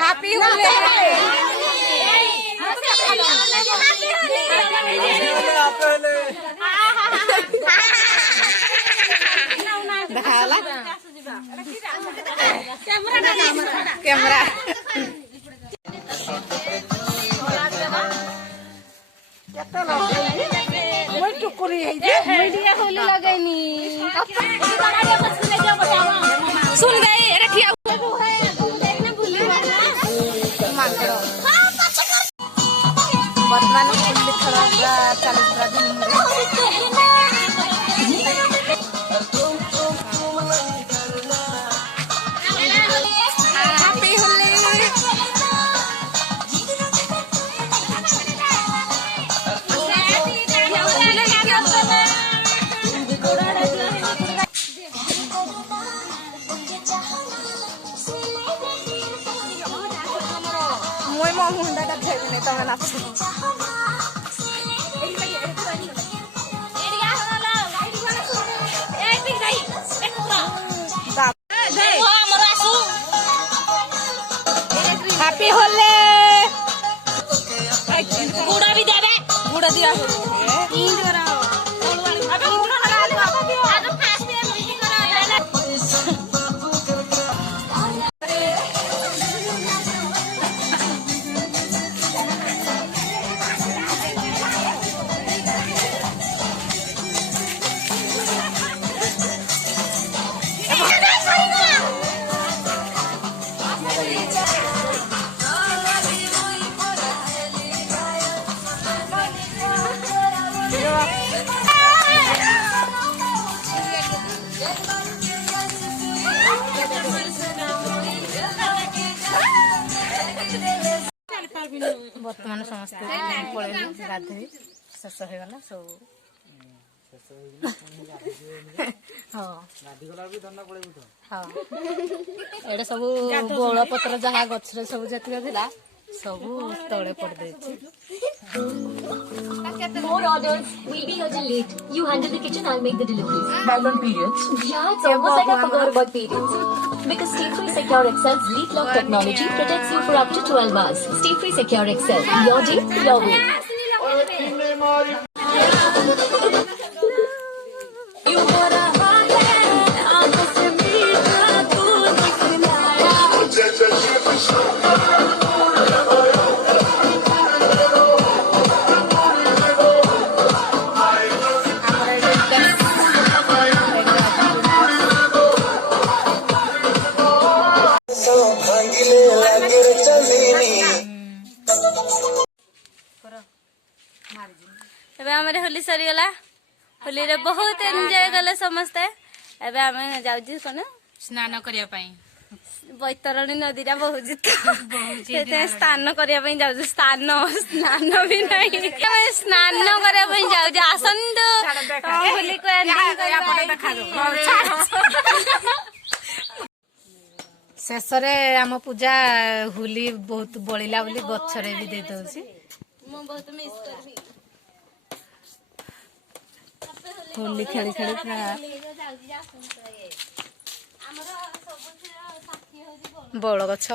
Happy camera टुकुरी media Holi लगैनी सुन गई रखिया वर्तमान मुंडा का खेलने तो मैं नाचू हैप्पी होले गुड़ा भी दे गुड़ा दिया बर्तमान समस्त पलैलु गाधे शेष हो गला सब एडे सब बोल पत्र जहाँ गछरे सब जतिक थिला सब तळे पड़ देछि More orders. We'll be here till late. You handle the kitchen, I'll make the deliveries. Bag on periods. Yeah, it's almost like I forgot about periods. Because Stay Free Secure Excel's leak lock technology protects you for up to 12 hours. Stay Free Secure Excel. Your day, your way. एबे होली सरीगला होली रे बहुत enjoy गले समस्ते एबे आमे जाउजी कोन स्नान करिया पई बैतरणी नदी रा बहुत ते स्नान करिया पई जाउजी स्नान भी नहीं आमे स्नान करिया पई जाउजी आसंद होली को एंडिंग करिया पड़े देखा दो शेष रे आम पूजा होली बहुत बळिला बोली गछरे भी दे दउसी मो बहुत मिस करबी होली खेली खेली बड़ गछ।